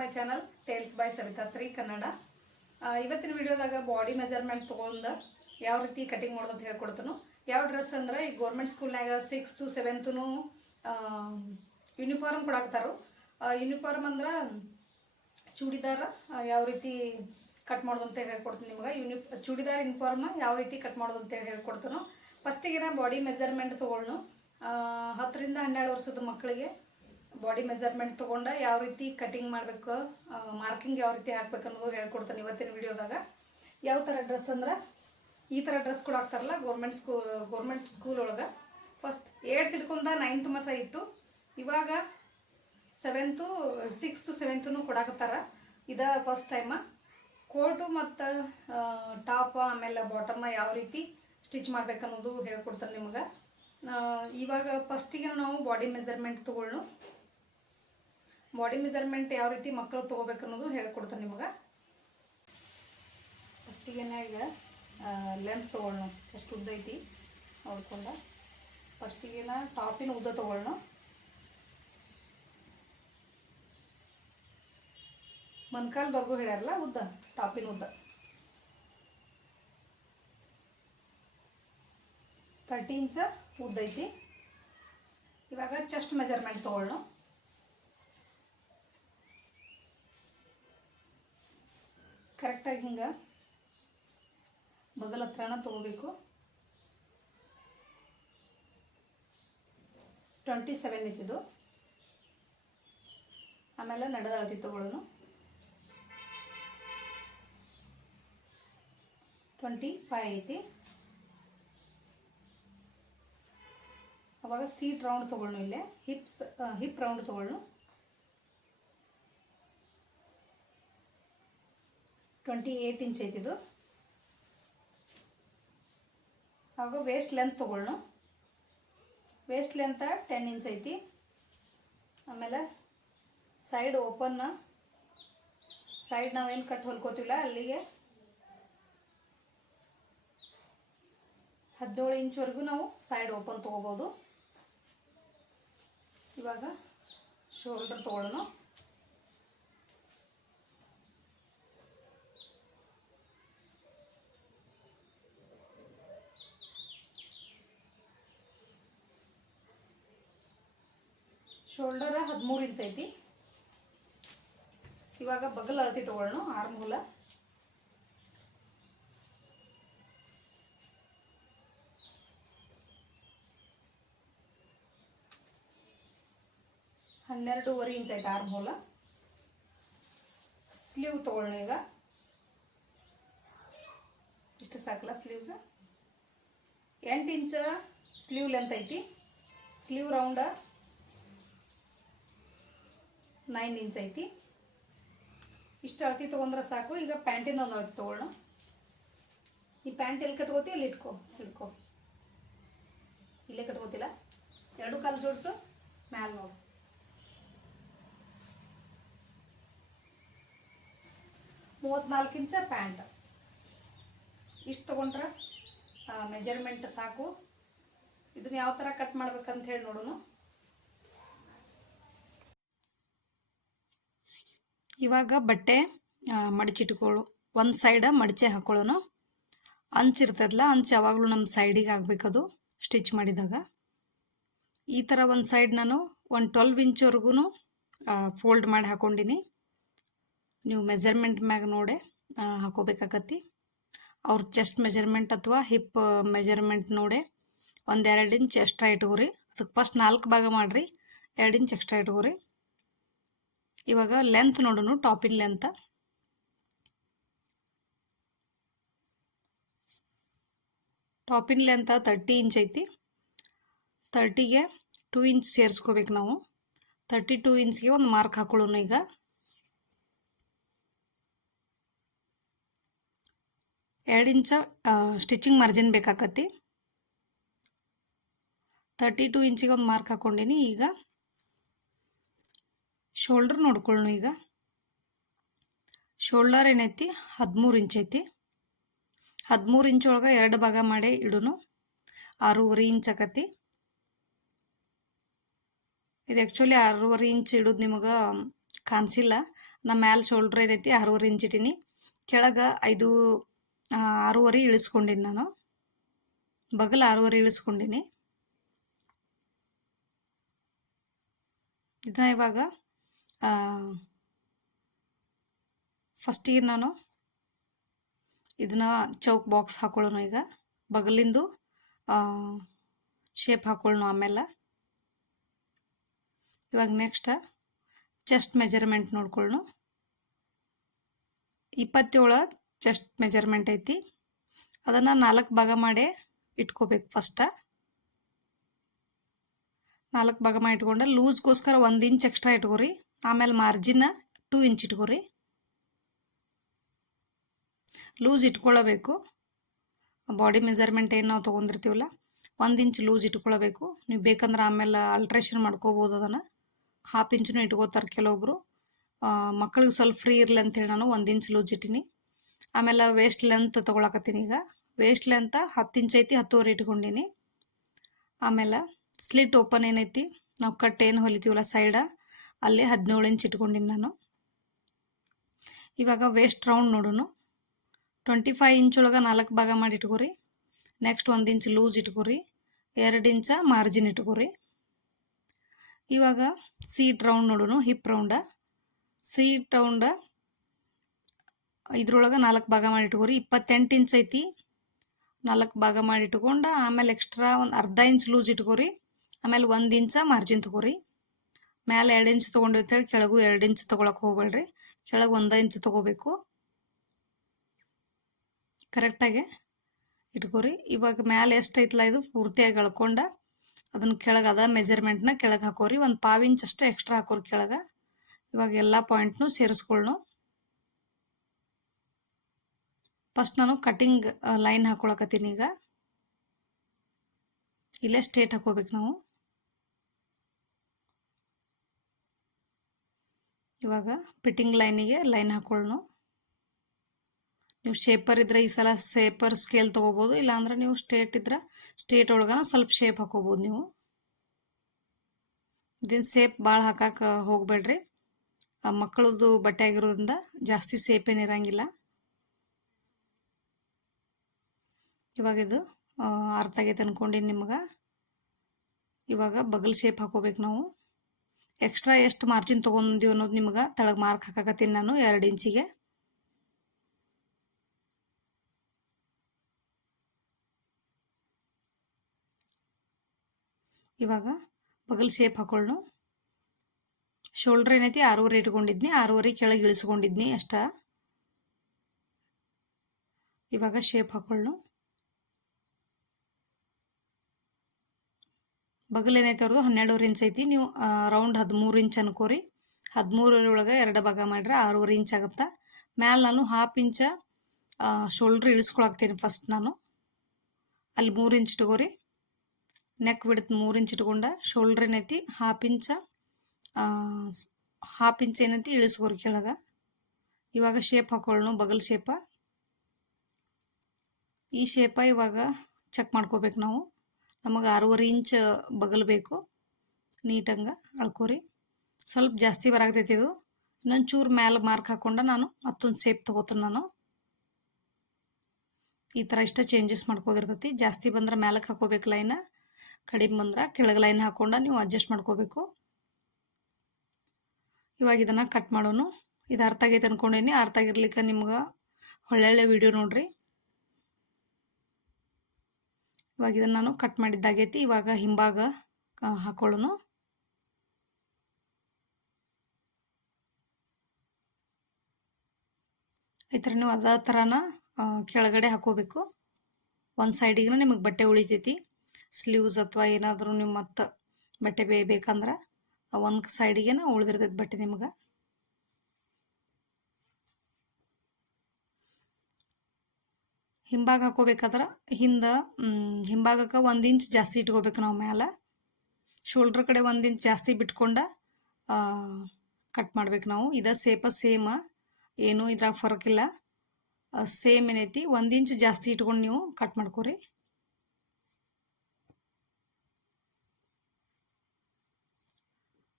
My channel tales by Savita Shri Kannada ಇವತ್ತಿನ ವಿಡಿಯೋದಾಗ body measurement ತೊಗೊಂಡು ಯಾವ ರೀತಿ ಕಟಿಂಗ್ ಮಾಡೋದು ಅಂತ ಹೇಳ್ಕೊಡ್ತಾನು. ಯಾವ ಡ್ರೆಸ್ ಅಂದ್ರೆ ಈ ಗೌರ್ಮೆಂಟ್ ಸ್ಕೂಲ್ನಾಗ ಸಿಕ್ಸ್ತು ಸೆವೆಂತ್ನು ಯೂನಿಫಾರ್ಮ್ ಕೊಡಾಕ್ತಾರೋ ಯೂನಿಫಾರ್ಮ್ ಅಂದ್ರೆ ಚೂಡಿದಾರ ಯಾವ ರೀತಿ ಕಟ್ ಮಾಡೋದು ಅಂತ ಹೇಳಿ ಹೇಳ್ಕೊಡ್ತೀನಿ ನಿಮ್ಗೆ. ಯೂನಿ ಚೂಡಿದಾರ್ ಯೂನಿಫಾರ್ಮ್ ಯಾವ ರೀತಿ ಕಟ್ ಮಾಡೋದು ಅಂತ ಹೇಳಿ ಹೇಳ್ಕೊಡ್ತಾನೋ ಫಸ್ಟಿಗೆ ನಾ ಬಾಡಿ ಮೆಜರ್ಮೆಂಟ್ ತೊಗೊಳ್ಳು ಹತ್ತರಿಂದ ಹನ್ನೆರಡು ವರ್ಷದ ಮಕ್ಕಳಿಗೆ ಬಾಡಿ ಮೆಜರ್ಮೆಂಟ್ ತೊಗೊಂಡು ಯಾವ ರೀತಿ ಕಟಿಂಗ್ ಮಾಡಬೇಕು ಮಾರ್ಕಿಂಗ್ ಯಾವ ರೀತಿ ಹಾಕ್ಬೇಕು ಅನ್ನೋದು ಹೇಳ್ಕೊಡ್ತಾನೆ ಇವತ್ತಿನ ವಿಡಿಯೋದಾಗ. ಯಾವ ಥರ ಡ್ರೆಸ್ ಅಂದ್ರೆ, ಈ ಥರ ಡ್ರೆಸ್ ಕೂಡ ಹಾಕ್ತಾರಲ್ಲ ಗೌರ್ಮೆಂಟ್ ಸ್ಕೂಲ್ ಗೌರ್ಮೆಂಟ್ ಸ್ಕೂಲ್ ಒಳಗೆ. ಫಸ್ಟ್ ಏಳ್ತ್ ಹಿಡ್ಕೊಂಡ ನೈನ್ತ್ ಮಾತ್ರ ಇತ್ತು. ಇವಾಗ ಸೆವೆಂತು ಸಿಕ್ಸ್ತು ಸೆವೆಂತೂ ಕೊಡಾಕತ್ತಾರ. ಇದ ಫಸ್ಟ್ ಟೈಮ ಕೋಟು ಮತ್ತು ಟಾಪ ಆಮೇಲೆ ಬಾಟಮ ಯಾವ ರೀತಿ ಸ್ಟಿಚ್ ಮಾಡ್ಬೇಕನ್ನೋದು ಹೇಳ್ಕೊಡ್ತಾರೆ ನಿಮ್ಗೆ. ಇವಾಗ ಫಸ್ಟಿಗೆ ನಾವು ಬಾಡಿ ಮೆಜರ್ಮೆಂಟ್ ತೊಗೊಳ್ಳೋ ಬಾಡಿ ಮೆಜರ್ಮೆಂಟ್ ಯಾವ ರೀತಿ ಮಕ್ಕಳು ತೊಗೋಬೇಕು ಅನ್ನೋದು ಹೇಳ್ಕೊಡ್ತಾನೆ ನಿಮಗೆ. ಫಸ್ಟಿಗೆ ಈಗ ಲೆಂತ್ ತೊಗೊಳ್ಳೋಣ. ಎಷ್ಟು ಉದ್ದ ಐತಿ, ನೋಡ್ಕೊಂಡ. ಫಸ್ಟಿಗೆ ಟಾಪಿನ ಉದ್ದ ತೊಗೊಳ್ಳೋಣ. ಮೊನ್ಕಾಲ್ದವ್ರಿಗೂ ಹೇಳ್ಯಾರಲ್ಲ ಉದ್ದ ಟಾಪಿನ ಉದ್ದ. ತರ್ಟಿ ಇಂಚ ಉದ್ದ ಐತಿ. ಇವಾಗ ಚೆಸ್ಟ್ ಮೆಜರ್ಮೆಂಟ್ ತೊಗೊಳ್ಳೋಣ. ಕರೆಕ್ಟಾಗಿ ಹಿಂಗೆ ಬಗಲ್ ಹತ್ರನ ತೊಗೋಬೇಕು. ಟ್ವೆಂಟಿ ಸೆವೆನ್ ಐತಿದು ಆಮೇಲೆ ನಡೆದ ಅಳತಿ ತೊಗೊಳ್ಳೋನು ಟ್ವೆಂಟಿ ಫೈ ಐತಿ. ಅವಾಗ ಸೀಟ್ ರೌಂಡ್ ತೊಗೊಳ್ಳೋಣ ಇಲ್ಲೇ. ಹಿಪ್ಸ್ ಹಿಪ್ ರೌಂಡ್ ತೊಗೊಳ್ಳೋಣ ಟ್ವೆಂಟಿ ಏಯ್ಟ್ ಇಂಚ್ ಐತಿದು ಹಾಗೂ ವೇಸ್ಟ್ ಲೆಂತ್ ತೊಗೊಳ್ಳೋಣ ವೇಸ್ಟ್ ಲೆಂತ ಟೆನ್ ಇಂಚ್ ಐತಿ. ಆಮೇಲೆ ಸೈಡ್ ಓಪನ್ನ ಸೈಡ್ ನಾವೇನು ಕಟ್ ಹೊಲ್ಕೋತಿಲ್ಲ ಅಲ್ಲಿಗೆ ಹದಿನೇಳು ಇಂಚ್ವರೆಗೂ ನಾವು ಸೈಡ್ ಓಪನ್ ತೊಗೋಬೋದು. ಇವಾಗ ಶೋಲ್ಡರ್ ತೊಗೊಳ್ಳೋಣ ಶೋಲ್ಡರ ಹದಿಮೂರು ಇಂಚ್ ಐತಿ ಇವಾಗ ಬಗಲ್ ಅಳತಿ ತೊಗೊಳ್ಳೋಣ ಆರ್ಮ್ ಮೂಲ ಹನ್ನೆರಡೂವರೆ ಇಂಚ್ ಐತೆ ಆರ್ಮ್ ಹೋಲ ಸ್ಲೀವ್ ತೊಗೊಳ್ಳೋಣ ಈಗ ಇಷ್ಟು ಸಾಕಲ್ಲ ಸ್ಲೀವ್ಸ್ ಎಂಟು ಇಂಚ್ ಸ್ಲೀವ್ ಲೆಂತ್ ಐತಿ ಸ್ಲೀವ್ ರೌಂಡ ನೈನ್ ಇಂಚ್ ಐತಿ. ಇಷ್ಟು ಅಳತಿ ತೊಗೊಂಡ್ರೆ ಸಾಕು. ಈಗ ಪ್ಯಾಂಟಿನ ಒಂದು ಅಳತಿ ತೊಗೊಳ್ಳೋಣ. ಈ ಪ್ಯಾಂಟ್ ಎಲ್ಲಿ ಕಟ್ಕೋತಿ? ಅಲ್ಲಿ ಇಟ್ಕೋ ಇಟ್ಕೋ. ಇಲ್ಲೇ ಕಟ್ಕೋತಿಲ್ಲ. ಎರಡು ಕಾಲು ಜೋಡಿಸು, ಮ್ಯಾಲ ನೋಡು. ಮೂವತ್ತ್ನಾಲ್ಕು ಇಂಚ ಪ್ಯಾಂಟ್ ಇಷ್ಟು ತೊಗೊಂಡ್ರೆ ಮೆಜರ್ಮೆಂಟ್ ಸಾಕು. ಇದನ್ನ ಯಾವ ಥರ ಕಟ್ ಮಾಡ್ಬೇಕಂತ ಹೇಳಿ ನೋಡೋಣ ಇವಾಗ ಬಟ್ಟೆ ಮಡಚಿಟ್ಕೊಳ್ಳು ಒಂದು ಸೈಡ ಮಡಚೆ ಅಂಚು ಇರ್ತದಲ್ಲ, ಅಂಚು ಯಾವಾಗಲೂ ನಮ್ಮ ಸೈಡಿಗೆ ಆಗಬೇಕದು ಸ್ಟಿಚ್ ಮಾಡಿದಾಗ. ಈ ಥರ ಒಂದು ಸೈಡ್ ನಾನು ಒಂದು ಟ್ವೆಲ್ವ್ ಇಂಚ್ವರೆಗೂ ಫೋಲ್ಡ್ ಮಾಡಿ ಹಾಕ್ಕೊಂಡಿನಿ ನೀವು ಮೆಜರ್ಮೆಂಟ್ ಮ್ಯಾಗ ನೋಡಿ ಹಾಕೋಬೇಕಾಗತ್ತಿ. ಅವ್ರ ಚೆಸ್ಟ್ ಮೆಜರ್ಮೆಂಟ್ ಅಥವಾ ಹಿಪ್ ಮೆಜರ್ಮೆಂಟ್ ನೋಡಿ, ಒಂದು ಎರಡು ಇಂಚ್ ಎಕ್ಸ್ಟ್ರಾ ಇಟ್ಕೋರಿ. ಅದಕ್ಕೆ ಫಸ್ಟ್ ನಾಲ್ಕು ಭಾಗ ಮಾಡಿರಿ, ಎರಡು ಇಂಚ್ ಎಕ್ಸ್ಟ್ರಾ ಇಟ್ಕೋರಿ. ಇವಾಗ ಲೆಂತ್ ನೋಡೋಣ ಟಾಪಿನ ಲೆಂತ್ ಟಾಪಿನ ಲೆಂತ್ ತರ್ಟಿ ಇಂಚ್ ಐತಿ. ತರ್ಟಿಗೆ ಟೂ ಇಂಚ್ ಸೇರಿಸ್ಕೋಬೇಕು ನಾವು. ತರ್ಟಿ ಟೂ ಇಂಚ್ಗೆ ಒಂದು ಮಾರ್ಕ್ ಹಾಕೊಳ್ಳೋಣ ಈಗ. ಎರಡು ಇಂಚ ಸ್ಟಿಚಿಂಗ್ ಮಾರ್ಜಿನ್ ಬೇಕಾಕತಿ ತರ್ಟಿ ಟೂ ಇಂಚಿಗೆ ಒಂದು ಮಾರ್ಕ್ ಹಾಕ್ಕೊಂಡೀನಿ ಈಗ. ಶೋಲ್ಡ್ರ್ ನೋಡ್ಕೊಳ್ಳೋಣ ಈಗ. ಶೋಲ್ಡರ್ ಏನೈತಿ? ಹದಿಮೂರು ಇಂಚ್ ಐತಿ. ಹದಿಮೂರು ಇಂಚ್ ಒಳಗೆ ಎರಡು ಭಾಗ ಮಾಡಿ ಇಡೋನು. ಆರೂವರೆ ಇಂಚ್ ಆಕತಿ. ಇದು ಆ್ಯಕ್ಚುಲಿ ಆರೂವರೆ ಇಂಚ್ ಇಡೋದು ನಿಮಗೆ ಕಾಣಿಸಿಲ್ಲ. ನಮ್ಮ ಮ್ಯಾಲೆ ಶೋಲ್ಡ್ರ್ ಏನೈತಿ? ಆರೂವರೆ ಇಂಚ್ ಇಟ್ಟೀನಿ. ಕೆಳಗೆ ಐದು ಆರೂವರೆ ಇಳಿಸ್ಕೊಂಡೀನಿ ನಾನು. ಬಗಲ್ ಆರೂವರೆ ಇಳಿಸ್ಕೊಂಡೀನಿ. ಇದನ್ನ ಇವಾಗ ಫಸ್ಟಿಗೆ ನಾನು ಇದನ್ನ ಚೌಕ್ ಬಾಕ್ಸ್ ಹಾಕೊಳ್ಳೋಣ ಈಗ. ಬಗಲಿಂದು ಶೇಪ್ ಹಾಕೊಳ್ಳೋಣ ಆಮೇಲೆ. ಇವಾಗ ನೆಕ್ಸ್ಟ್ ಚೆಸ್ಟ್ ಮೆಜರ್ಮೆಂಟ್ ನೋಡ್ಕೊಳ್ಳೋಣ ಇಪ್ಪತ್ತೇಳು ಚೆಸ್ಟ್ ಮೆಜರ್ಮೆಂಟ್ ಐತಿ. ಅದನ್ನು ನಾಲ್ಕು ಭಾಗ ಮಾಡಿ ಇಟ್ಕೋಬೇಕು ಫಸ್ಟ ನಾಲ್ಕು ಭಾಗ ಮಾಡಿ ಇಟ್ಕೊಂಡೆ. ಲೂಸ್ಗೋಸ್ಕರ ಒಂದು ಇಂಚ್ ಎಕ್ಸ್ಟ್ರಾ ಇಟ್ಕೋರಿ. ಆಮೇಲೆ ಮಾರ್ಜಿನ್ ಟೂ ಇಂಚ್ ಇಟ್ಕೊರಿ. ಲೂಸ್ ಇಟ್ಕೊಳ್ಳಬೇಕು ಬಾಡಿ ಮೆಜರ್ಮೆಂಟ್ ಏನು ನಾವು ತೊಗೊಂಡಿರ್ತೀವಲ್ಲ, ಒಂದು ಇಂಚ್ ಲೂಸ್ ಇಟ್ಕೊಳ್ಬೇಕು. ನೀವು ಬೇಕಂದ್ರೆ ಆಮೇಲೆ ಅಲ್ಟ್ರೇಷನ್ ಮಾಡ್ಕೋಬೋದು ಅದನ್ನು. ಹಾಫ್ ಇಂಚ್ನೂ ಇಟ್ಕೋತಾರೆ ಕೆಲವೊಬ್ಬರು ಮಕ್ಕಳಿಗೆ ಸ್ವಲ್ಪ ಫ್ರೀ ಇರಲಿ ಅಂತೇಳಿ ನಾನು ಒಂದು ಇಂಚ್ ಲೂಸ್ ಇಟ್ಟೀನಿ. ಆಮೇಲೆ ವೇಸ್ಟ್ ಲೆಂತ್ ತೊಗೊಳಕತ್ತೀನಿ ಈಗ. ವೇಸ್ಟ್ ಲೆಂತ್ ಹತ್ತು ಇಂಚ್ ಐತಿ, ಹತ್ತುವರೆ ಇಟ್ಕೊಂಡಿನಿ. ಆಮೇಲೆ ಸ್ಲಿಟ್ ಓಪನ್ ಏನೈತಿ, ನಾವು ಕಟ್ ಏನು ಹೊಲಿತೀವಲ್ಲ ಸೈಡ ಅಲ್ಲಿ ಹದಿನೇಳು ಇಂಚ್ ಇಟ್ಕೊಂಡೀನಿ ನಾನು ಇವಾಗ ವೇಸ್ಟ್ ರೌಂಡ್ ನೋಡೋಣ ಟ್ವೆಂಟಿ ಫೈವ್ ಇಂಚ್ ಒಳಗೆ ನಾಲ್ಕು ಭಾಗ ಮಾಡಿ ಇಟ್ಕೋರಿ ನೆಕ್ಸ್ಟ್ ಒಂದು ಇಂಚ್ ಲೂಸ್ ಇಟ್ಕೋರಿ ಎರಡು ಇಂಚ ಮಾರ್ಜಿನ್ ಇಟ್ಕೋರಿ ಇವಾಗ ಸೀಟ್ ರೌಂಡ್ ನೋಡೋಣ ಹಿಪ್ ರೌಂಡ ಸೀಟ್ ರೌಂಡ ಇದ್ರೊಳಗೆ ನಾಲ್ಕು ಭಾಗ ಮಾಡಿ ಇಟ್ಕೋರಿ ಇಪ್ಪತ್ತೆಂಟು ಇಂಚ್ ಐತಿ ನಾಲ್ಕು ಭಾಗ ಮಾಡಿ ಇಟ್ಕೊಂಡು ಆಮೇಲೆ ಎಕ್ಸ್ಟ್ರಾ ಒಂದು ಅರ್ಧ ಇಂಚ್ ಲೂಸ್ ಇಟ್ಕೋರಿ ಆಮೇಲೆ ಒಂದು ಇಂಚ ಮಾರ್ಜಿನ್ ತಗೋರಿ ಮ್ಯಾಲೆ ಎರಡು ಇಂಚ್ ತೊಗೊಂಡು ಹೇಳಿ ಕೆಳಗೂ ಎರಡು ಇಂಚ್ ತೊಗೊಳಕ್ಕೆ ಹೋಗ್ಬೇಡ್ರಿ. ಕೆಳಗೆ ಒಂದು ಇಂಚ್ ತೊಗೋಬೇಕು. ಕರೆಕ್ಟಾಗಿ ಇಟ್ಕೋರಿ. ಇವಾಗ ಮ್ಯಾಲೆ ಎಷ್ಟು ಐತಲ್ಲ ಇದು? ಪೂರ್ತಿಯಾಗಿ ಎಳ್ಕೊಂಡ ಅದನ್ನ ಕೆಳಗೆ ಅದ ಮೆಜರ್ಮೆಂಟ್ನ ಕೆಳಗೆ ಹಾಕೋರಿ. ಒಂದು ಪಾವು ಇಂಚ್ ಅಷ್ಟೇ ಎಕ್ಸ್ಟ್ರಾ ಹಾಕೋರಿ ಕೆಳಗೆ. ಇವಾಗ ಎಲ್ಲ ಪಾಯಿಂಟ್ನು ಸೇರಿಸ್ಕೊಳ್ಳು ಫಸ್ಟ್ ನಾನು ಕಟಿಂಗ್ ಲೈನ್ ಹಾಕೊಳಕತ್ತೀನಿ ಈಗ. ಇಲ್ಲೇ ಸ್ಟೇಟ್ ಹಾಕೋಬೇಕು ನಾವು. ಇವಾಗ ಫಿಟ್ಟಿಂಗ್ ಲೈನಿಗೆ ಲೈನ್ ಹಾಕೊಳ್ಳೋಣ ನೀವು ಶೇಪರ್ ಇದ್ರೆ ಈ ಸಲ ಶೇಪರ್ ಸ್ಕೇಲ್ ತೊಗೋಬೋದು, ಇಲ್ಲಾಂದ್ರೆ ನೀವು ಸ್ಟೇಟ್ ಇದ್ರೆ ಸ್ಟೇಟ್ ಒಳಗನ ಸ್ವಲ್ಪ ಶೇಪ್ ಹಾಕೋಬೋದು ನೀವು. ಇದನ್ನು ಸೇಪ್ ಭಾಳ ಹಾಕಕ್ಕೆ ಹೋಗಬೇಡ್ರಿ. ಮಕ್ಕಳದ್ದು ಬಟ್ಟೆ ಆಗಿರೋದ್ರಿಂದ ಜಾಸ್ತಿ ಸೇಪ್ ಏನಿರಂಗಿಲ್ಲ ಇವಾಗ ಇದು ಅರ್ಥ ಆಗೈತೆ ಅನ್ಕೊಂಡಿನಿ ನಿಮ್ಗೆ. ಇವಾಗ ಬಗಲ್ ಶೇಪ್ ಹಾಕೋಬೇಕು ನಾವು. ಎಕ್ಸ್ಟ್ರಾ ಎಷ್ಟು ಮಾರ್ಜಿನ್ ತೊಗೊಂಡಿವಿ ಅನ್ನೋದು ನಿಮ್ಗೆ ತಳಗೆ ಮಾರ್ಕ್ ಹಾಕಕತ್ತೀನಿ ನಾನು ಎರಡು ಇಂಚಿಗೆ. ಇವಾಗ ಬಗಲ್ ಶೇಪ್ ಹಾಕೊಳ್ಳು ಶೋಲ್ಡ್ರ್ ಏನೈತಿ? ಆರೂವರೆ ಇಟ್ಕೊಂಡಿದ್ನಿ. ಆರೂವರೆ ಕೆಳಗೆ ಇಳಿಸ್ಕೊಂಡಿದ್ನಿ ಅಷ್ಟ. ಇವಾಗ ಶೇಪ್ ಹಾಕೊಳ್ಳು ಬಗಲ್ ಏನೈತೆ ಅವ್ರದ್ದು ಹನ್ನೆರಡುವರೆ ಇಂಚ್ ಐತಿ. ನೀವು ರೌಂಡ್ ಹದಿಮೂರು ಇಂಚ್ ಅನ್ಕೋರಿ. ಹದಿಮೂರರ ಒಳಗೆ ಎರಡು ಭಾಗ ಮಾಡ್ರೆ ಆರೂವರೆ ಇಂಚ್ ಆಗುತ್ತೆ. ಮ್ಯಾಲೆ ನಾನು ಹಾಫ್ ಇಂಚ ಶೋಲ್ಡ್ರ್ ಇಳಿಸ್ಕೊಳಾಕ್ತೀನಿ ಫಸ್ಟ್ ನಾನು. ಅಲ್ಲಿ ಮೂರು ಇಂಚ್ ಇಟ್ಕೋರಿ. ನೆಕ್ ಬಿಡುತ್ತೆ ಮೂರು ಇಂಚ್ ಇಟ್ಕೊಂಡ ಶೋಲ್ಡ್ರ್ ಏನೈತಿ ಹಾಫ್ ಇಂಚ ಹಾಫ್ ಇಂಚ್ ಏನೈತಿ ಇಳಿಸ್ಕೋರಿ ಕೆಳಗೆ. ಇವಾಗ ಶೇಪ್ ಹಾಕೊಳ್ಳೋಣ, ಬಗಲ್ ಶೇಪ ಈ ಶೇಪ ಇವಾಗ ಚೆಕ್ ಮಾಡ್ಕೋಬೇಕು ನಾವು. ನಮಗೆ ಆರೂವರೆ ಇಂಚ್ ಬಗಲ್ ಬೇಕು, ನೀಟಂಗೆ ಅಳ್ಕೋರಿ. ಸ್ವಲ್ಪ ಜಾಸ್ತಿ ಬರಾಗ್ತೈತಿ ಇದು. ಇನ್ನೊಂದು ಚೂರು ಮ್ಯಾಲೆ ಮಾರ್ಕ್ ಹಾಕ್ಕೊಂಡು ನಾನು ಮತ್ತೊಂದು ಸೇಪ್ ತೊಗೋತೀನಿ ನಾನು. ಈ ಥರ ಇಷ್ಟ ಚೇಂಜಸ್ ಮಾಡ್ಕೋದಿರ್ತೈತಿ. ಜಾಸ್ತಿ ಬಂದ್ರೆ ಮ್ಯಾಲಕ್ಕೆ ಹಾಕೋಬೇಕು ಲೈನ ಕಡಿಮೆ ಬಂದ್ರೆ ಕೆಳಗೆ ಲೈನ್ ಹಾಕ್ಕೊಂಡು ನೀವು ಅಡ್ಜಸ್ಟ್ ಮಾಡ್ಕೋಬೇಕು. ಇವಾಗ ಇದನ್ನು ಕಟ್ ಮಾಡೋನು. ಇದು ಅರ್ಥ ಆಗೈತೆ ಅಂದ್ಕೊಂಡೇನಿ ಅರ್ಥ ಆಗಿರ್ಲಿಕ್ಕೆ ನಿಮ್ಗೆ ಒಳ್ಳೊಳ್ಳೆ ವಿಡಿಯೋ ನೋಡ್ರಿ. ಇವಾಗ ಇದನ್ನು ನಾನು ಕಟ್ ಮಾಡಿದ್ದಾಗೈತಿ. ಇವಾಗ ಹಿಂಭಾಗ ಹಾಕೊಳ್ಳೋನು. ಈ ಥರ ನೀವು ಅದೇ ಥರನ ಕೆಳಗಡೆ ಹಾಕೋಬೇಕು. ಒಂದು ಸೈಡಿಗೆ ನಿಮಗೆ ಬಟ್ಟೆ ಉಳಿತೈತಿ. ಸ್ಲೀವ್ಸ್ ಅಥವಾ ಏನಾದರೂ ನಿಮ್ಮ ಮತ್ತೆ ಬಟ್ಟೆ ಬೇಯ್ಬೇಕಂದ್ರೆ ಒಂದು ಸೈಡಿಗೆ ಉಳಿದಿರ್ತೈತಿ ಬಟ್ಟೆ ನಿಮ್ಗೆ. ಹಿಂಭಾಗ ಹಾಕೋಬೇಕಾದ್ರೆ ಹಿಂದೆ ಹಿಂಭಾಗಕ್ಕೆ ಒಂದು ಇಂಚ್ ಜಾಸ್ತಿ ಇಟ್ಕೋಬೇಕು ನಾವು ಮೇಲೆ ಶೋಲ್ಡ್ರ್ ಕಡೆ ಒಂದು ಇಂಚ್ ಜಾಸ್ತಿ ಬಿಟ್ಕೊಂಡು ಕಟ್ ಮಾಡ್ಬೇಕು ನಾವು. ಇದ ಸೇಪ ಸೇಮ, ಏನು ಇದ್ರಾಗ ಇಲ್ಲ. ಸೇಮ್ ಏನೈತಿ, ಒಂದು ಇಂಚ್ ಜಾಸ್ತಿ ಇಟ್ಕೊಂಡು ನೀವು ಕಟ್ ಮಾಡ್ಕೊರಿ.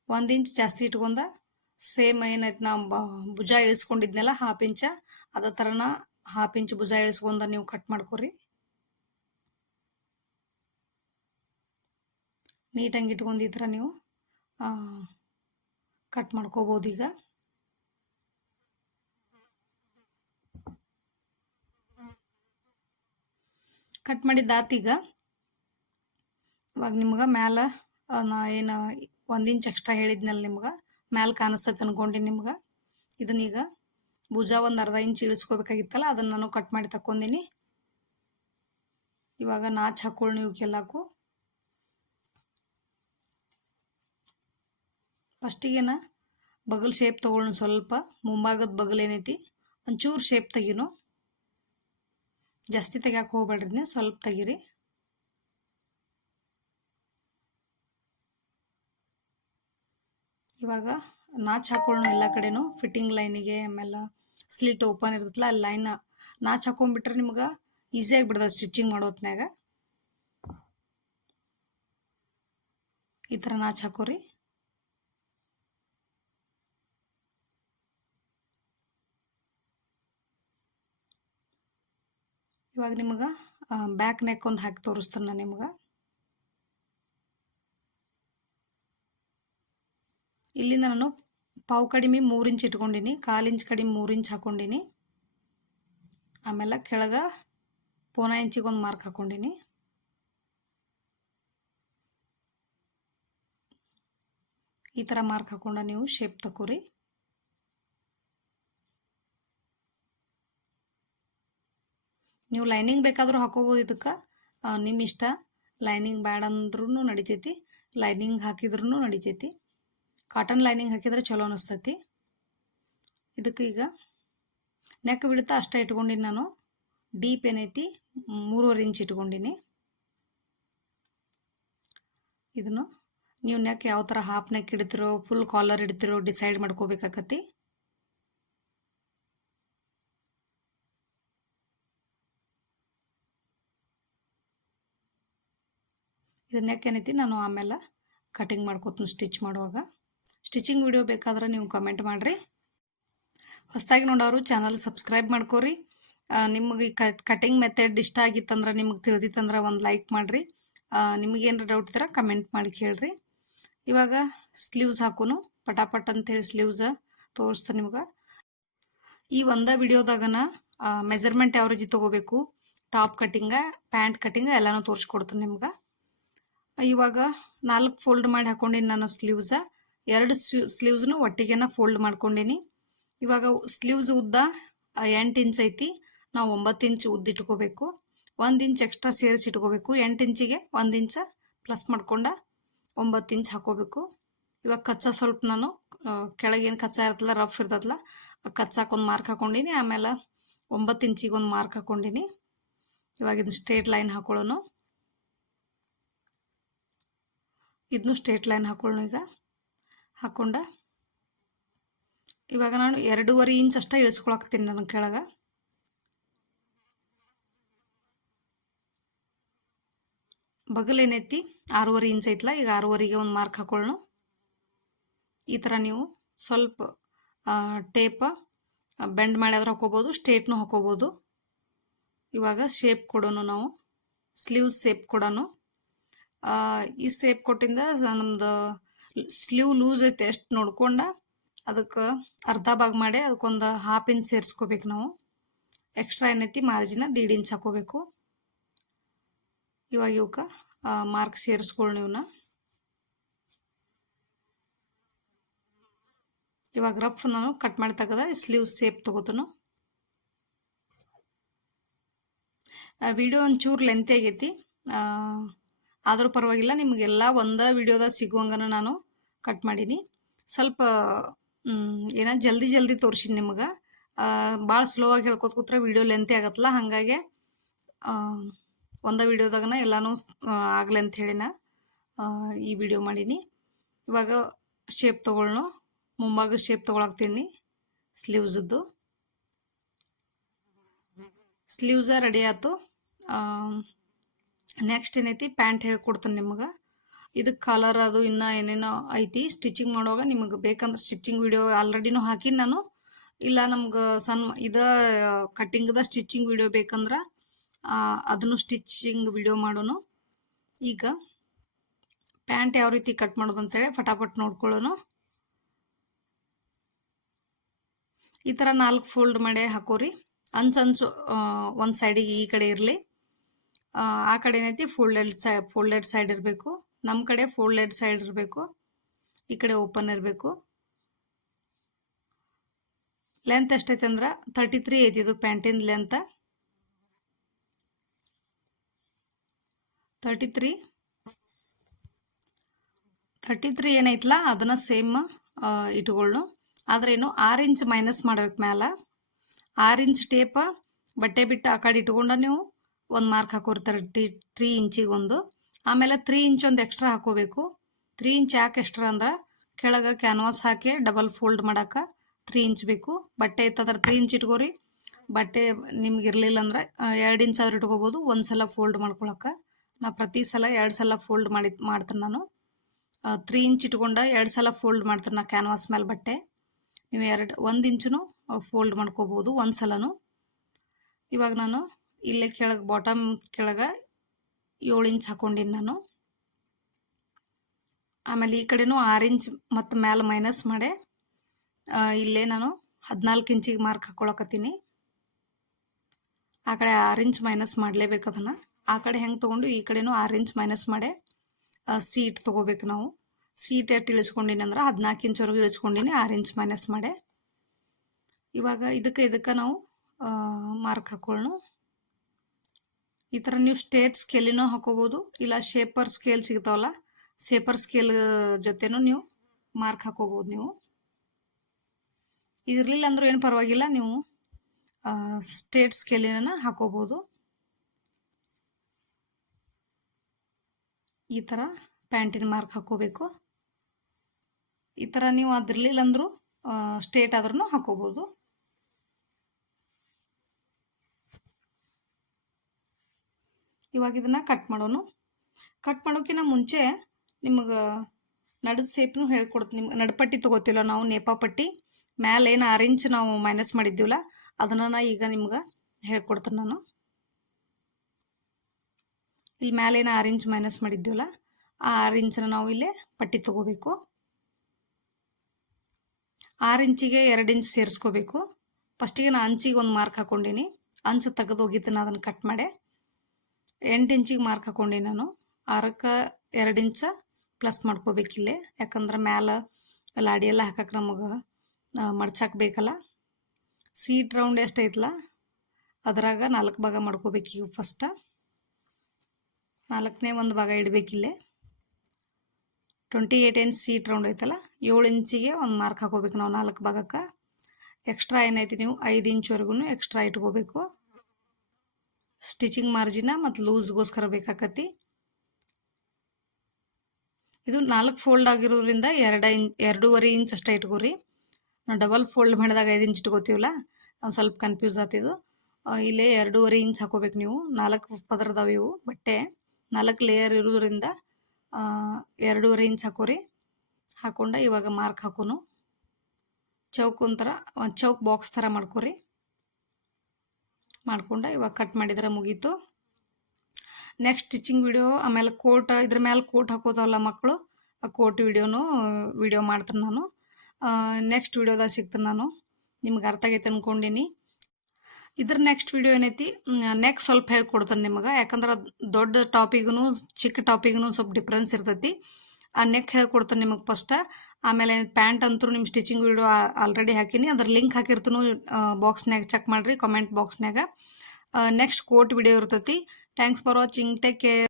ಒಂದು ಇಂಚ್ ಜಾಸ್ತಿ ಇಟ್ಕೊಂಡ, ಸೇಮ್ ಏನೈತೆ ನಾವು ಭುಜ ಇಳಿಸ್ಕೊಂಡಿದ್ನಲ್ಲ, ಹಾಫ್ ಇಂಚ, ಅದ ಥರನ ಹಾಫ್ ಇಂಚ್ ಭುಜ ಇಳಿಸ್ಕೊಂಡ ನೀವು ಕಟ್ ಮಾಡ್ಕೊರಿ. ನೀಟಾಗಿ ಇಟ್ಕೊಂಡು ಈ ನೀವು ಕಟ್ ಮಾಡ್ಕೋಬೋದು ಈಗ. ಕಟ್ ಮಾಡಿದ್ದಾತೀಗ ಇವಾಗ ನಿಮ್ಗೆ ಮ್ಯಾಲ ಏನು, ಒಂದು ಇಂಚ್ ಎಕ್ಸ್ಟ್ರಾ ಹೇಳಿದ್ನಲ್ಲ ನಿಮ್ಗೆ, ಮ್ಯಾಲ ಕಾಣಿಸ್ತೈತೆ ಅನ್ಕೊಂಡು ನಿಮ್ಗೆ. ಇದನ್ನೀಗ ಭುಜ ಒಂದು ಅರ್ಧ ಇಂಚ್ ಇಳಿಸ್ಕೋಬೇಕಾಗಿತ್ತಲ್ಲ, ಅದನ್ನು ನಾನು ಕಟ್ ಮಾಡಿ ತಕ್ಕೊಂದಿನಿ. ಇವಾಗ ನಾಚ್ ಹಾಕೊಳ್ಳಿ ನೀವು ಕೆಲಕು ಫಸ್ಟಿಗೆನ ಬಗಲ್ ಶೇಪ್ ತೊಗೊಳ್ಳೋಣ ಸ್ವಲ್ಪ, ಮುಂಭಾಗದ ಬಗಲ್ ಏನೈತಿ, ಒಂಚೂರು ಶೇಪ್ ತೆಗೀನು. ಜಾಸ್ತಿ ತೆಗಿಯಕ್ಕೆ ಹೋಗ್ಬೇಡ್ರಿ ನೀವು, ಸ್ವಲ್ಪ ತೆಗೀರಿ. ಇವಾಗ ನಾಚ್ ಹಾಕೊಳ್ಳೋಣ ಎಲ್ಲ ಕಡೆನೂ ಫಿಟ್ಟಿಂಗ್ ಲೈನಿಗೆ ಆಮೇಲೆ ಸ್ಲಿಟ್ ಓಪನ್ ಇರ್ತೈತಲ್ಲ ಅಲ್ಲಿ ಲೈನ್ ನಾಚ್ ಹಾಕೊಂಡ್ಬಿಟ್ರೆ ನಿಮ್ಗೆ ಈಸಿಯಾಗಿ ಬಿಡ್ತದೆ ಸ್ಟಿಚಿಂಗ್ ಮಾಡೋ ಹೊತ್ನಾಗ ಈ ಥರ ನಾಚ್ ಹಾಕೋರಿ. ಇವಾಗ ನಿಮ್ಗೆ ಬ್ಯಾಕ್ ನೆಕ್ ಒಂದು ಹಾಕಿ ತೋರಿಸ್ತೀನಿ ನಾನು ನಿಮ್ಗೆ. ಇಲ್ಲಿಂದ ನಾನು ಪಾವು ಕಡಿಮೆ ಮೂರು ಇಂಚ್ ಇಟ್ಕೊಂಡಿನಿ ಕಾಲು ಇಂಚ್ ಕಡಿಮೆ ಮೂರು ಇಂಚ್ ಹಾಕೊಂಡಿನಿ ಆಮೇಲೆ ಕೆಳಗ ಪೋನ ಇಂಚಿಗೆ ಒಂದು ಮಾರ್ಕ್ ಹಾಕೊಂಡಿನಿ ಈ ಥರ ಮಾರ್ಕ್ ಹಾಕೊಂಡ ನೀವು ಶೇಪ್ ತಕೋರಿ ನೀವು ಲೈನಿಂಗ್ ಬೇಕಾದರೂ ಹಾಕೋಬೋದು ಇದಕ್ಕೆ ನಿಮ್ಮ ಇಷ್ಟ ಲೈನಿಂಗ್ ಬ್ಯಾಡ ಅಂದ್ರೂ ನಡಿತೈತಿ ಲೈನಿಂಗ್ ಹಾಕಿದ್ರೂ ನಡಿತೈತಿ ಕಾಟನ್ ಲೈನಿಂಗ್ ಹಾಕಿದ್ರೆ ಚಲೋ ಅನಿಸ್ತೈತಿ. ಇದಕ್ಕೆ ಈಗ ನೆಕ್ ಬಿಡ್ತಾ ಅಷ್ಟೇ ಇಟ್ಕೊಂಡಿನಿ ನಾನು. ಡೀಪ್ ಏನೈತಿ? ಮೂರುವರೆ ಇಂಚ್ ಇಟ್ಕೊಂಡಿನಿ. ಇದನ್ನು ನೀವು ನೆಕ್ ಯಾವ ಥರ ಹಾಫ್ ನೆಕ್ ಇಡ್ತಿರೋ ಫುಲ್ ಕಾಲರ್ ಇಡ್ತಿರೋ ಡಿಸೈಡ್ ಮಾಡ್ಕೋಬೇಕಾಕತಿ ಇದು ನೆಕ್ ಏನೈತಿ? ನಾನು ಆಮೇಲೆ ಕಟಿಂಗ್ ಮಾಡ್ಕೋತೀನಿ ಸ್ಟಿಚ್ ಮಾಡುವಾಗ. ಸ್ಟಿಚಿಂಗ್ ವಿಡಿಯೋ ಬೇಕಾದ್ರೆ ನೀವು ಕಮೆಂಟ್ ಮಾಡಿರಿ. ಹೊಸದಾಗಿ ನೋಡೋರು ಚಾನಲ್ ಸಬ್ಸ್ಕ್ರೈಬ್ ಮಾಡ್ಕೋರಿ. ನಿಮಗೆ ಕಟಿಂಗ್ ಮೆಥಡ್ ಇಷ್ಟ ಆಗಿತ್ತಂದ್ರೆ ನಿಮಗೆ ತಿಳಿದಿತ್ತಂದ್ರೆ ಒಂದು ಲೈಕ್ ಮಾಡಿರಿ. ನಿಮಗೇನು ಡೌಟ್ ಇದ್ರೆ ಕಮೆಂಟ್ ಮಾಡಿ ಕೇಳ್ರಿ. ಇವಾಗ ಸ್ಲೀವ್ಸ್ ಹಾಕೋನು. ಪಟಾಪಟ್ ಅಂತೇಳಿ ಸ್ಲೀವ್ಸ ತೋರಿಸ್ತೆ ನಿಮ್ಗೆ. ಈ ಒಂದೇ ವಿಡಿಯೋದಾಗನ ಮೆಜರ್ಮೆಂಟ್ ಯಾವ ರೀತಿ ತೊಗೋಬೇಕು ಟಾಪ್ ಕಟ್ಟಿಂಗ ಪ್ಯಾಂಟ್ ಕಟ್ಟಿಂಗ ಎಲ್ಲನೂ ತೋರಿಸ್ಕೊಡ್ತೀನಿ ನಿಮ್ಗೆ. ಇವಾಗ ನಾಲ್ಕು ಫೋಲ್ಡ್ ಮಾಡಿ ಹಾಕೊಂಡಿನಿ ನಾನು ಸ್ಲೀವ್ಸ ಎರಡು ಸ್ಲೀವ್ಸ್ನು ಒಟ್ಟಿಗೆನ ಫೋಲ್ಡ್ ಮಾಡ್ಕೊಂಡಿನಿ. ಇವಾಗ ಸ್ಲೀವ್ಸ್ ಉದ್ದ ಎಂಟು ಇಂಚ್ ಐತಿ, ನಾವು ಒಂಬತ್ತು ಇಂಚ್ ಉದ್ದ ಇಟ್ಕೋಬೇಕು. ಒಂದು ಇಂಚ್ ಎಕ್ಸ್ಟ್ರಾ ಸೇರಿಸಿ ಇಟ್ಕೋಬೇಕು. ಎಂಟು ಇಂಚಿಗೆ ಒಂದು ಇಂಚ ಪ್ಲಸ್ ಮಾಡ್ಕೊಂಡ ಒಂಬತ್ತು ಇಂಚ್ ಹಾಕೋಬೇಕು. ಇವಾಗ ಕಚ್ಚಾ ಸ್ವಲ್ಪ ನಾನು ಕೆಳಗೇನು ಕಚ್ಚಾ ಇರ್ತಲ್ಲ ರಫ್ ಇರ್ತದಲ್ಲ, ಆ ಕಚ್ಚಾಕ್ ಒಂದು ಮಾರ್ಕ್ ಹಾಕೊಂಡಿನಿ. ಆಮೇಲೆ ಒಂಬತ್ತು ಇಂಚಿಗೆ ಒಂದು ಮಾರ್ಕ್ ಹಾಕೊಂಡಿನಿ. ಇವಾಗ ಇದನ್ನ ಸ್ಟ್ರೇಟ್ ಲೈನ್ ಹಾಕೊಳ್ಳೋನು. ಇದನ್ನು ಸ್ಟ್ರೇಟ್ ಲೈನ್ ಹಾಕೊಳ್ಳೋಣ ಈಗ. ಹಾಕೊಂಡ. ಇವಾಗ ನಾನು ಎರಡೂವರೆ ಇಂಚ್ ಅಷ್ಟೇ ಇಳಿಸ್ಕೊಳಕ್ತೀನಿ ನನ್ನ ಕೆಳಗೆ. ಬಗಲ್ ಏನೈತಿ? ಆರೂವರೆ ಇಂಚ್ ಐತಲ್ಲ ಈಗ ಆರೂವರೆಗೆ ಒಂದು ಮಾರ್ಕ್ ಹಾಕೊಳ್ಳೋಣ ಈ ಥರ ನೀವು ಸ್ವಲ್ಪ ಟೇಪ ಬೆಂಡ್ ಮಾಡಿದ್ರೆ ಹಾಕೋಬೋದು, ಸ್ಟ್ರೇಟ್ನು ಹಾಕೋಬೋದು. ಇವಾಗ ಶೇಪ್ ಕೊಡೋಣ ನಾವು, ಸ್ಲೀವ್ಸ್ ಶೇಪ್ ಕೊಡೋಣ ಈ ಶೇಪ್ ಕೊಟ್ಟಿಂದ ನಮ್ದು ಸ್ಲೀವ್ ಲೂಸ್ ಐತೆ ಎಷ್ಟು ನೋಡ್ಕೊಂಡ ಅದಕ್ಕೆ ಅರ್ಧ ಭಾಗ ಮಾಡಿ ಅದಕ್ಕೊಂದು ಹಾಫ್ ಇಂಚ್ ಸೇರಿಸ್ಕೋಬೇಕು ನಾವು. ಎಕ್ಸ್ಟ್ರಾ ಏನೈತಿ? ಮಾರ್ಜಿನ ದೀಡ್ ಇಂಚ್ ಹಾಕೋಬೇಕು. ಇವಾಗ ಇವಕ್ಕೆ ಮಾರ್ಕ್ ಸೇರಿಸ್ಕೊಳ್ಳಿ ನೀವನ್ನ ಇವಾಗ ರಫ್ ನಾನು ಕಟ್ ಮಾಡಿ ತೆಗೆದ ಸ್ಲೀವ್ ಸೇಪ್ ತಗೋತನು. ವಿಡಿಯೋ ಒಂಚೂರು ಲೆಂತಿ ಆಗೈತಿ. ಆದರೂ ಪರವಾಗಿಲ್ಲ, ನಿಮಗೆಲ್ಲ ಒಂದೇ ವಿಡಿಯೋದಾಗ ಸಿಗುವಂಗನ ನಾನು ಕಟ್ ಮಾಡೀನಿ. ಸ್ವಲ್ಪ ಏನೋ ಜಲ್ದಿ ಜಲ್ದಿ ತೋರಿಸಿನಿ ನಿಮಗೆ. ಭಾಳ ಸ್ಲೋ ಆಗಿ ಹೇಳ್ಕೊತ ಕೂತ್ರೆ ವಿಡಿಯೋ ಲೆಂತಿ ಆಗತ್ತಲ್ಲ ಹಾಗಾಗಿ ಒಂದೇ ವಿಡಿಯೋದಾಗನ ಎಲ್ಲನೂ ಆಗಲಿ ಅಂತ ಹೇಳಿನ ಈ ವಿಡಿಯೋ ಮಾಡೀನಿ. ಇವಾಗ ಶೇಪ್ ತೊಗೊಳ್ಳೋ ಮುಂಭಾಗ ಶೇಪ್ ತೊಗೊಳಕ್ತೀನಿ, ಸ್ಲೀವ್ಸದ್ದು. ಸ್ಲೀವ್ಸ ರೆಡಿ ಆಯ್ತು ನೆಕ್ಸ್ಟ್ ಏನೈತಿ? ಪ್ಯಾಂಟ್ ಹೇಳ್ಕೊಡ್ತೀನಿ ನಿಮಗೆ. ಇದಕ್ಕೆ ಕಲರ್ ಅದು ಇನ್ನೂ ಏನೇನೋ ಐತಿ ಸ್ಟಿಚಿಂಗ್ ಮಾಡುವಾಗ ನಿಮಗೆ ಬೇಕಂದ್ರೆ ಸ್ಟಿಚಿಂಗ್ ವಿಡಿಯೋ ಆಲ್ರೆಡಿನೂ ಹಾಕಿ ನಾನು. ಇಲ್ಲ ನಮ್ಗೆ ಸಣ್ಣ ಇದು ಕಟ್ಟಿಂಗ್ದ ಸ್ಟಿಚಿಂಗ್ ವಿಡಿಯೋ ಬೇಕಂದ್ರೆ ಅದನ್ನು ಸ್ಟಿಚಿಂಗ್ ವಿಡಿಯೋ ಮಾಡೋನು. ಈಗ ಪ್ಯಾಂಟ್ ಯಾವ ರೀತಿ ಕಟ್ ಮಾಡೋದು ಅಂತೇಳಿ ಫಟಾಫಟ್ ನೋಡ್ಕೊಳ್ಳೋನು. ಈ ಥರ ನಾಲ್ಕು ಫೋಲ್ಡ್ ಮಾಡಿ ಹಾಕೋರಿ. ಅಂಚಂಚು ಒಂದು ಸೈಡಿಗೆ ಈ ಕಡೆ ಇರಲಿ. ಆ ಕಡೆ ಏನೈತಿ ಫೋಲ್ಡೆಡ್ ಸೈ ಫೋಲ್ಡೆಡ್ ಸೈಡ್ ಇರಬೇಕು. ನಮ್ಮ ಕಡೆ ಫೋಲ್ಡೆಡ್ ಸೈಡ್ ಇರಬೇಕು. ಈ ಕಡೆ ಓಪನ್ ಇರಬೇಕು. ಲೆಂತ್ ಎಷ್ಟೈತೆ ಅಂದ್ರೆ ತರ್ಟಿ ತ್ರೀ ಐತಿ ಇದು ಪ್ಯಾಂಟಿನ length thirty three thirty three ಏನೈತಲ್ಲ ಅದನ್ನು ಸೇಮ್ ಇಟ್ಕೊಳ್ಳು ಆದರೆ ಏನು ಆರು ಇಂಚ್ ಮೈನಸ್ ಮಾಡ್ಬೇಕು ಮ್ಯಾಲ. ಆರು ಇಂಚ್ ಟೇಪ ಬಟ್ಟೆ ಬಿಟ್ಟು ಆ ಕಡೆ ಇಟ್ಕೊಂಡ ನೀವು ಒಂದು ಮಾರ್ಕ್ ಹಾಕೋರ್ತಾರೆ ತ್ರೀ ತ್ರೀ ಇಂಚಿಗೆ ಒಂದು. ಆಮೇಲೆ ತ್ರೀ ಇಂಚ್ ಒಂದು ಎಕ್ಸ್ಟ್ರಾ ಹಾಕೋಬೇಕು. ತ್ರೀ ಇಂಚ್ ಯಾಕೆ ಎಕ್ಸ್ಟ್ರಾ ಅಂದ್ರೆ ಕೆಳಗೆ ಕ್ಯಾನ್ವಾಸ್ ಹಾಕಿ ಡಬಲ್ ಫೋಲ್ಡ್ ಮಾಡೋಕೆ ತ್ರೀ ಇಂಚ್ ಬೇಕು. ಬಟ್ಟೆ ಇತ್ತಂದ್ರೆ ತ್ರೀ ಇಂಚ್ ಇಟ್ಕೋರಿ. ಬಟ್ಟೆ ನಿಮ್ಗೆ ಇರಲಿಲ್ಲ ಅಂದ್ರೆ ಎರಡು ಇಂಚ್ ಆದ್ರೂ ಇಟ್ಕೋಬೋದು. ಒಂದು ಸಲ ಫೋಲ್ಡ್ ಮಾಡ್ಕೊಳಕ್ಕೆ ನಾ ಪ್ರತಿ ಸಲ ಎರಡು ಸಲ ಫೋಲ್ಡ್ ಮಾಡಿ, ಮಾಡ್ತೀನಿ ನಾನು. ತ್ರೀ ಇಂಚ್ ಇಟ್ಕೊಂಡ ಎರಡು ಸಲ ಫೋಲ್ಡ್ ಮಾಡ್ತೀನಿ ನಾ ಕ್ಯಾನ್ವಾಸ್ ಮೇಲೆ ಬಟ್ಟೆ. ನೀವು ಎರಡು, ಒಂದು ಇಂಚು ಫೋಲ್ಡ್ ಮಾಡ್ಕೋಬೋದು ಒಂದು ಸಲನೂ. ಇವಾಗ ನಾನು ಇಲ್ಲೇ ಕೆಳಗೆ ಬಾಟಮ್ ಕೆಳಗೆ ಏಳು ಇಂಚ್ ಹಾಕೊಂಡಿನಿ ನಾನು. ಆಮೇಲೆ ಈ ಕಡೆನೂ ಆರು ಇಂಚ್ ಮತ್ತು ಮ್ಯಾಲೆ ಮೈನಸ್ ಮಾಡಿ. ಇಲ್ಲೇ ನಾನು ಹದಿನಾಲ್ಕು ಇಂಚಿಗೆ ಮಾರ್ಕ್ ಹಾಕ್ಕೊಳಕತ್ತೀನಿ ಆ ಕಡೆ ಆರು ಇಂಚ್ ಮೈನಸ್ ಮಾಡಲೇಬೇಕು ಅದನ್ನು. ಆ ಕಡೆ ಹೆಂಗೆ ತೊಗೊಂಡು ಈ ಕಡೆನೂ ಆರು ಇಂಚ್ ಮೈನಸ್ ಮಾಡಿ. ಸೀಟ್ ತೊಗೋಬೇಕು ನಾವು. ಸೀಟ್ ಎಷ್ಟು ಇಳಿಸ್ಕೊಂಡಿನಿ ಅಂದ್ರೆ ಹದಿನಾಲ್ಕು ಇಂಚ್ವರೆಗೂ ಇಳಿಸ್ಕೊಂಡಿನಿ, ಆರು ಇಂಚ್ ಮೈನಸ್ ಮಾಡಿ. ಇವಾಗ ಇದಕ್ಕೆ ಇದಕ್ಕೆ ನಾವು ಮಾರ್ಕ್ ಹಾಕೊಳ್ಳೋಣ ಈ ಥರ ನೀವು ಸ್ಟೇಟ್ ಸ್ಕೇಲಿನೂ ಹಾಕೋಬೋದು. ಇಲ್ಲ ಶೇಪರ್ ಸ್ಕೇಲ್ ಸಿಗ್ತಾವಲ್ಲ ಶೇಪರ್ ಸ್ಕೇಲ್ ಜೊತೆನೂ ನೀವು ಮಾರ್ಕ್ ಹಾಕೋಬೋದು ನೀವು. ಇದಿರಲಿಲ್ಲ ಅಂದರೂ ಏನು ಪರವಾಗಿಲ್ಲ, ನೀವು ಸ್ಟೇಟ್ ಸ್ಕೇಲಿನ ಹಾಕೋಬೋದು. ಈ ಥರ ಪ್ಯಾಂಟಿನ ಮಾರ್ಕ್ ಹಾಕೋಬೇಕು. ಈ ಥರ ನೀವು ಅದಿರಲಿಲ್ಲ ಅಂದರೂ ಸ್ಟೇಟ್ ಆದ್ರೂ ಹಾಕೋಬೋದು. ಇವಾಗ ಇದನ್ನು ಕಟ್ ಮಾಡೋನು. ಕಟ್ ಮಾಡೋಕ್ಕಿಂತ ಮುಂಚೆ ನಿಮಗೆ ನಡು ಸೇಪ್ನು ಹೇಳ್ಕೊಡ್ತೀನಿ ನಿಮ್ಗೆ ನಡುಪಟ್ಟಿ ತೊಗೋತಿಲ್ಲ ನಾವು ನೇಪಾ ಪಟ್ಟಿ, ಮ್ಯಾಲೆ ಏನು ಆರು ಇಂಚ್ ನಾವು ಮೈನಸ್ ಮಾಡಿದ್ದೀವಲ್ಲ, ಅದನ್ನು ನಾ ಈಗ ನಿಮ್ಗೆ ಹೇಳ್ಕೊಡ್ತೀನಿ ನಾನು. ಇಲ್ಲಿ ಮ್ಯಾಲೆ ಏನು ಆರು ಇಂಚ್ ಮೈನಸ್ ಮಾಡಿದ್ದೀವಲ್ಲ, ಆ ಆರೆಂಜನ್ನ ನಾವು ಇಲ್ಲೇ ಪಟ್ಟಿ ತೊಗೋಬೇಕು. ಆರು ಇಂಚಿಗೆ ಎರಡು ಇಂಚ್ ಸೇರಿಸ್ಕೋಬೇಕು. ಫಸ್ಟಿಗೆ ನಾನು ಅಂಚಿಗೆ ಒಂದು ಮಾರ್ಕ್ ಹಾಕ್ಕೊಂಡೀನಿ ಅಂಚು ತೆಗೆದು ಅದನ್ನು ಕಟ್ ಮಾಡಿ. ಎಂಟು ಇಂಚಿಗೆ ಮಾರ್ಕ್ ಹಾಕೊಂಡೆ ನಾನು. ಆರಕ್ಕೆ ಎರಡು ಇಂಚ ಪ್ಲಸ್ ಮಾಡ್ಕೋಬೇಕಿಲ್ಲೇ ಯಾಕಂದ್ರೆ ಮ್ಯಾಲೆ ಲಾಡಿ ಎಲ್ಲ ಹಾಕಕ್ಕೆ ನಮಗೆ ಮಡ್ಚಾಕ್ಬೇಕಲ್ಲ. ಸೀಟ್ ರೌಂಡ್ ಎಷ್ಟೈತಲ್ಲ ಅದ್ರಾಗ ನಾಲ್ಕು ಭಾಗ ಮಾಡ್ಕೋಬೇಕು ಈಗ ಫಸ್ಟ ನಾಲ್ಕನೇ ಒಂದು ಭಾಗ ಇಡಬೇಕಿಲ್ಲೇ twenty eight inch seat round ಐತಲ್ಲ? ಏಳು ಇಂಚಿಗೆ ಒಂದು ಮಾರ್ಕ್ ಹಾಕೋಬೇಕು ನಾವು ನಾಲ್ಕು ಭಾಗಕ್ಕೆ. ಎಕ್ಸ್ಟ್ರಾ ಏನೈತಿ ನೀವು? ಐದು ಇಂಚ್ವರೆಗೂ ಎಕ್ಸ್ಟ್ರಾ ಇಟ್ಕೋಬೇಕು. ಸ್ಟಿಚಿಂಗ್ ಮಾರ್ಜಿನ ಮತ್ತು ಲೂಸ್ಗೋಸ್ಕರ ಬೇಕಾಕತಿ ಇದು ನಾಲ್ಕು ಫೋಲ್ಡ್ ಆಗಿರೋದ್ರಿಂದ ಎರಡು ಇಂಚ್ ಎರಡೂವರೆ ಇಂಚ್ ಅಷ್ಟೇ ಇಟ್ಕೋರಿ. ನಾವು ಡಬಲ್ ಫೋಲ್ಡ್ ಮಾಡಿದಾಗ ಐದು ಇಂಚ್ ಇಟ್ಕೋತೀವಲ್ಲ ಸ್ವಲ್ಪ ಕನ್ಫ್ಯೂಸ್ ಆಗ್ತಿದ್ದು ಇಲ್ಲೇ ಎರಡೂವರೆ ಇಂಚ್ ಹಾಕೋಬೇಕು ನೀವು. ನಾಲ್ಕು ಪದರದಾವ ಇವು, ಬಟ್ಟೆ. ನಾಲ್ಕು ಲೇಯರ್ ಇರೋದ್ರಿಂದ ಎರಡೂವರೆ ಇಂಚ್ ಹಾಕೋರಿ. ಹಾಕೊಂಡ ಇವಾಗ ಮಾರ್ಕ್ ಹಾಕೋನು. ಚೌಕ್ ಒಂಥರ ಒಂದು ಚೌಕ್ ಬಾಕ್ಸ್ ಥರ ಮಾಡ್ಕೊರಿ. ಮಾಡ್ಕೊಂಡ ಇವಾಗ ಕಟ್ ಮಾಡಿದ್ರೆ ಮುಗೀತು. ನೆಕ್ಸ್ಟ್ ಸ್ಟಿಚಿಂಗ್ ವಿಡಿಯೋ ಆಮೇಲೆ ಕೋಟ್ ಇದ್ರ ಮೇಲೆ ಕೋಟ್ ಹಾಕೋದವಲ್ಲ ಮಕ್ಕಳು ಆ ಕೋಟ್ ವಿಡಿಯೋನು ವಿಡಿಯೋ ಮಾಡ್ತೀನಿ ನಾನು. ನೆಕ್ಸ್ಟ್ ವಿಡಿಯೋದಾಗ ಸಿಗ್ತೀನಿ ನಾನು. ನಿಮ್ಗೆ ಅರ್ಥ ಆಗೈತೆ ಅಂದ್ಕೊಂಡಿನಿ ಇದ್ರ ನೆಕ್ಸ್ಟ್ ವಿಡಿಯೋ ಏನೈತಿ? ನೆಕ್ಸ್ಟ್ ಸ್ವಲ್ಪ ಹೇಳ್ಕೊಡ್ತಾನೆ ನಿಮಗೆ. ಯಾಕಂದ್ರೆ ದೊಡ್ಡ ಟಾಪಿಗೂ ಚಿಕ್ಕ ಟಾಪಿಗೂ ಸ್ವಲ್ಪ ಡಿಫ್ರೆನ್ಸ್ ಇರ್ತೈತಿ. ಆ ನೆಕ್ ಹೇಳ್ಕೊಡ್ತಾನೆ ನಿಮಗೆ ಫಸ್ಟ ಆಮೇಲೆ ಪ್ಯಾಂಟ್ ಅಂತೂ ನಿಮ್ಮ ಸ್ಟಿಚಿಂಗ್ ವಿಡಿಯೋ ಆಲ್ರೆಡಿ ಹಾಕೀನಿ. ಅದ್ರ ಲಿಂಕ್ ಹಾಕಿರ್ತೀನಿ. ಬಾಕ್ಸ್ನಾಗ ಚೆಕ್ ಮಾಡಿರಿ ಕಾಮೆಂಟ್ ಬಾಕ್ಸ್ನಾಗ ನೆಕ್ಸ್ಟ್ ಕೋಟ್ ವಿಡಿಯೋ ಇರ್ತೈತಿ. Thanks for watching take care